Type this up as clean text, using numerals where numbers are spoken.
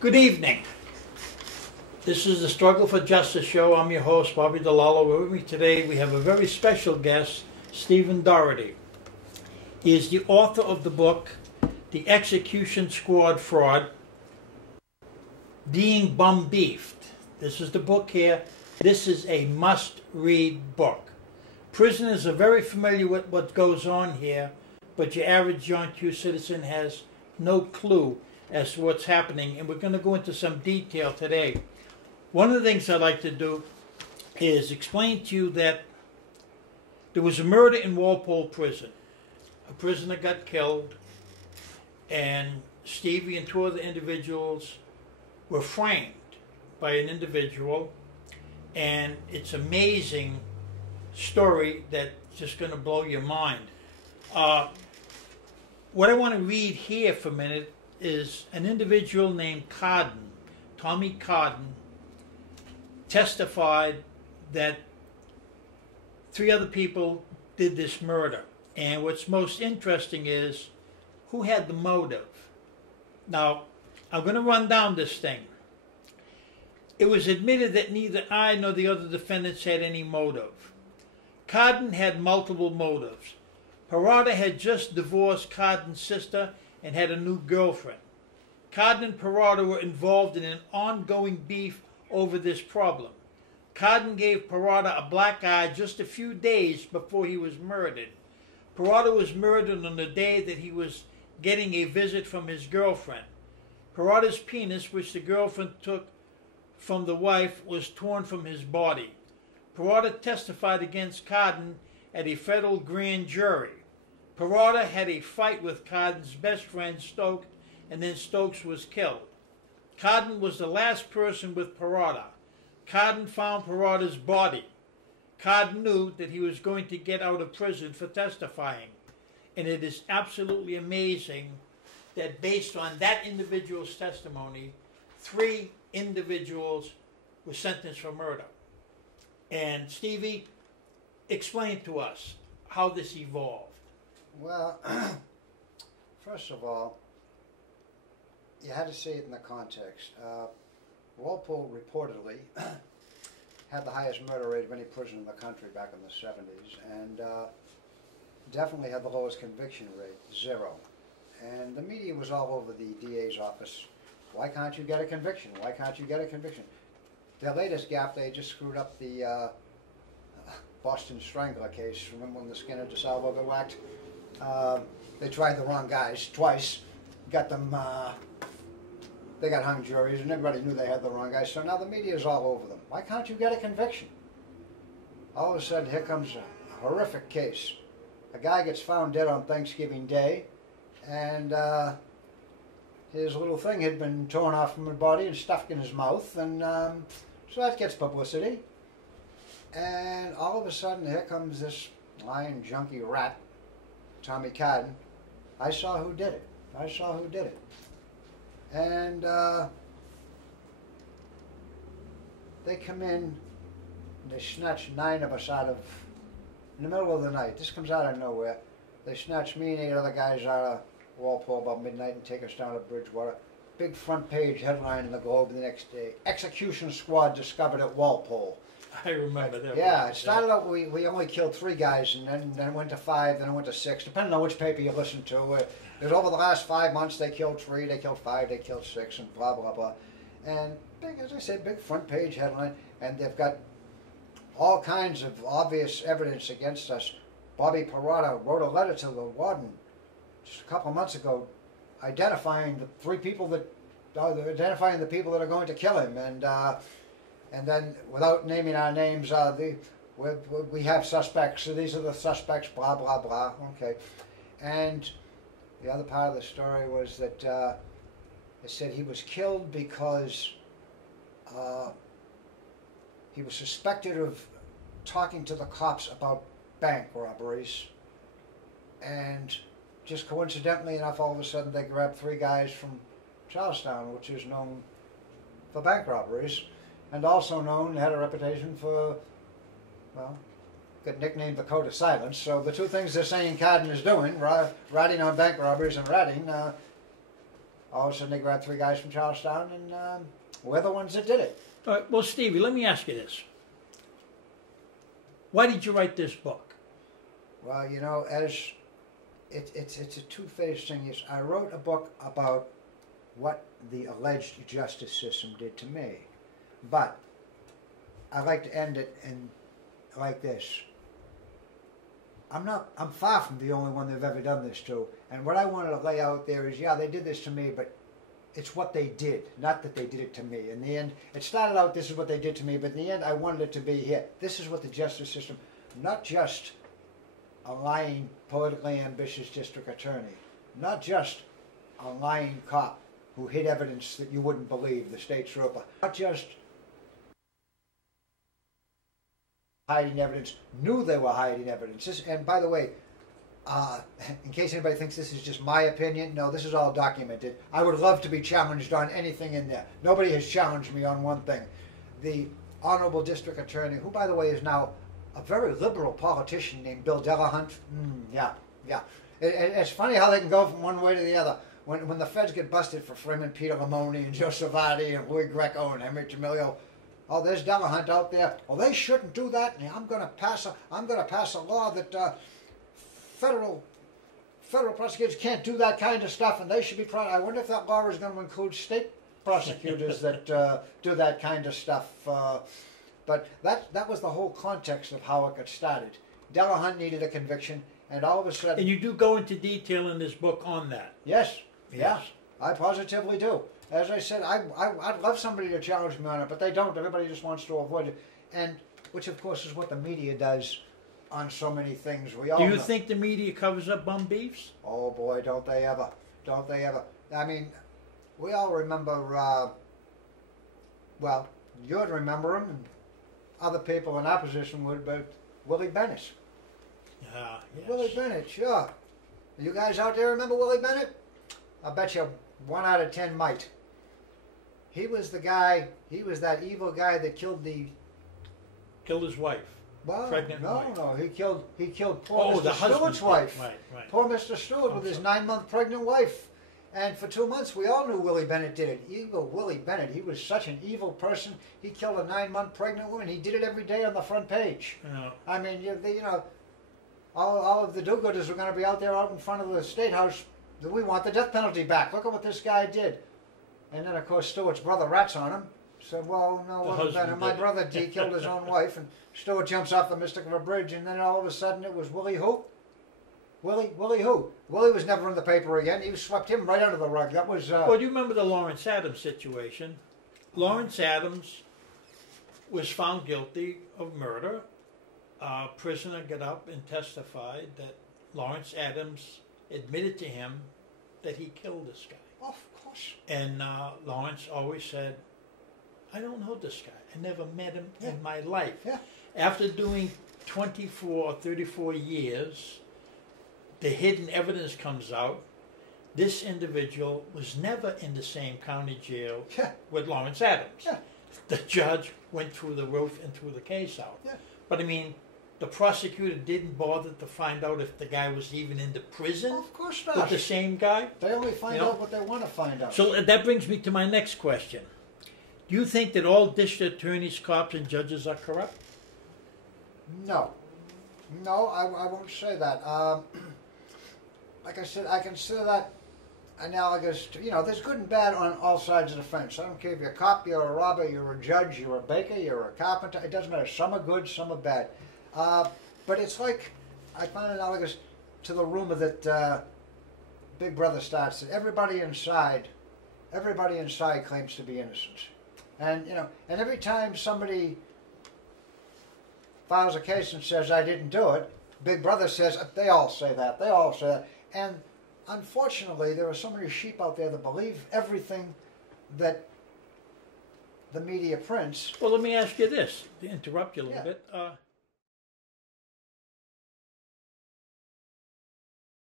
Good evening. This is the Struggle for Justice show. I'm your host, Bobby Dellelo. With me today, we have a very special guest, Stephen Doherty. He is the author of the book, The Execution Squad Fraud, Being Bum Beefed. This is the book here. This is a must-read book. Prisoners are very familiar with what goes on here, but your average John Q. citizen has no clue as to what's happening, and we're going to go into some detail today. One of the things I'd like to do is explain to you that there was a murder in Walpole Prison. A prisoner got killed, and Stevie and two other individuals were framed by an individual, and it's an amazing story that's just going to blow your mind. What I want to read here for a minute is an individual named Codden, Tommy Codden, testified that 3 other people did this murder. And what's most interesting is who had the motive. Now, I'm going to run down this thing. It was admitted that neither I nor the other defendants had any motive. Codden had multiple motives. Parada had just divorced Codden's sister and had a new girlfriend. Codden and Parada were involved in an ongoing beef over this problem. Codden gave Parada a black eye just a few days before he was murdered. Parada was murdered on the day that he was getting a visit from his girlfriend. Parada's penis, which the girlfriend took from the wife, was torn from his body. Parada testified against Codden at a federal grand jury. Parada had a fight with Codden's best friend Stokes, and then Stokes was killed. Codden was the last person with Parada. Codden found Parada's body. Codden knew that he was going to get out of prison for testifying. And it is absolutely amazing that based on that individual's testimony, 3 individuals were sentenced for murder. And Stevie, explain to us how this evolved. Well, first of all, you had to see it in the context. Walpole reportedly had the highest murder rate of any prison in the country back in the 70s, and definitely had the lowest conviction rate, 0. And the media was all over the DA's office. Why can't you get a conviction? Why can't you get a conviction? Their latest gaffe, they just screwed up the Boston Strangler case. Remember when the Skinner DeSalvo got whacked? They tried the wrong guys twice, got them, they got hung juries, and everybody knew they had the wrong guys, so now the media is all over them. Why can't you get a conviction? All of a sudden, here comes a horrific case. A guy gets found dead on Thanksgiving Day, and his little thing had been torn off from his body and stuffed in his mouth, and so that gets publicity. And all of a sudden, here comes this lying junkie rat, Tommy Codden. I saw who did it. I saw who did it. And they come in and they snatch 9 of us out of, in the middle of the night. This comes out of nowhere. They snatch me and 8 other guys out of Walpole about midnight and take us down to Bridgewater. Big front page headline in the Globe the next day. Execution squad discovered at Walpole. I remember that. Yeah, it started out, we only killed 3 guys, and then it went to 5, then it went to 6, depending on which paper you listen to. It was over the last 5 months, they killed 3, they killed 5, they killed 6, and blah, blah, blah. And big, as I said, big front page headline, and they've got all kinds of obvious evidence against us. Bobby Parada wrote a letter to the warden just a couple of months ago identifying the 3 people that, identifying the people that are going to kill him, and then, without naming our names, we have suspects, so these are the suspects, blah, blah, blah, okay. And the other part of the story was that it said he was killed because he was suspected of talking to the cops about bank robberies, and just coincidentally enough, all of a sudden they grabbed 3 guys from Charlestown, which is known for bank robberies, and also known, had a reputation for, well, got nicknamed the Code of Silence. So the 2 things they're saying Codden is doing, ratting on bank robberies and ratting, all of a sudden they grabbed 3 guys from Charlestown, and we're the ones that did it. All right, well, Stevie, let me ask you this. Why did you write this book? Well, you know, it's a two-phase thing. Is I wrote a book about what the alleged justice system did to me, but I'd like to end it in like this. I'm far from the only one they've ever done this to, and what I wanted to lay out there is, yeah, they did this to me, but it's what they did, not that they did it to me. In the end, it started out, this is what they did to me, but in the end, I wanted it to be here. This is what the justice system, not just a lying, politically ambitious district attorney, not just a lying cop who hid evidence that you wouldn't believe, the state trooper, not just hiding evidence, knew they were hiding evidence. And by the way, in case anybody thinks this is just my opinion, no, this is all documented. I would love to be challenged on anything in there. Nobody has challenged me on one thing. The Honorable District Attorney, who by the way is now a very liberal politician named Bill Dellelo. Yeah. It's funny how they can go from one way to the other. When the feds get busted for framing Peter Lamoni and Joe Savati and Louis Greco and Henry Tamilio, oh, there's Delahunt out there. Well, they shouldn't do that. And I'm going to pass a law that federal prosecutors can't do that kind of stuff, and they should be proud. I wonder if that law is going to include state prosecutors that do that kind of stuff. But that was the whole context of how it got started. Delahunt needed a conviction, and all of a sudden. And you do go into detail in this book on that. Yes. Yeah, I positively do. As I said, I'd love somebody to challenge me on it, but they don't. Everybody just wants to avoid it, and which of course is what the media does on so many things. We all. Do you think the media covers up bum beefs? Oh boy, don't they ever! Don't they ever! I mean, we all remember. Well, you'd remember him, and other people in opposition would, but Willie Bennett. Yes. Willie Bennett, sure. You guys out there remember Willie Bennett? I bet you 1 out of 10 might. He was the guy. He was that evil guy that killed his wife. Well, pregnant wife. No. He killed poor Mr. the Stewart's wife. Right. Poor Mr. Stewart with his 9-month pregnant wife. And for 2 months, we all knew Willie Bennett did it. Evil Willie Bennett. He was such an evil person. He killed a 9-month pregnant woman. He did it every day on the front page. Yeah. I mean, you know, all of the do-gooders were going to be out there out in front of the State House. We want the death penalty back. Look at what this guy did. And then, of course, Stewart's brother rats on him. Said, well, no, it wasn't Bennett. My brother D killed his own wife. And Stewart jumps off the Mystic River Bridge. And then all of a sudden it was Willie who? Willie who? Willie was never in the paper again. He swept him right under the rug. That was... Well, do you remember the Lawrence Adams situation? Lawrence Adams was found guilty of murder. A prisoner got up and testified that Lawrence Adams admitted to him that he killed this guy. Oh, of course. And Lawrence always said, I don't know this guy. I never met him in my life. Yeah. After doing 24 or 34 years, the hidden evidence comes out. This individual was never in the same county jail with Lawrence Adams. Yeah. The judge went through the roof and threw the case out. Yeah. But I mean, the prosecutor didn't bother to find out if the guy was even in the prison Of course not. with the same guy. They only find out what they want to find out. So that brings me to my next question. Do you think that all district attorneys, cops, and judges are corrupt? No, I won't say that. Like I said, I consider that analogous to, you know, there's good and bad on all sides of the fence. I don't care if you're a cop, you're a robber, you're a judge, you're a baker, you're a carpenter. It doesn't matter. Some are good, some are bad. But it's like, I find it analogous to the rumor that Big Brother starts that everybody inside claims to be innocent. And, you know, and every time somebody files a case and says, I didn't do it, Big Brother says, they all say that. And unfortunately, there are so many sheep out there that believe everything that the media prints. Well, let me ask you this, to interrupt you a little bit.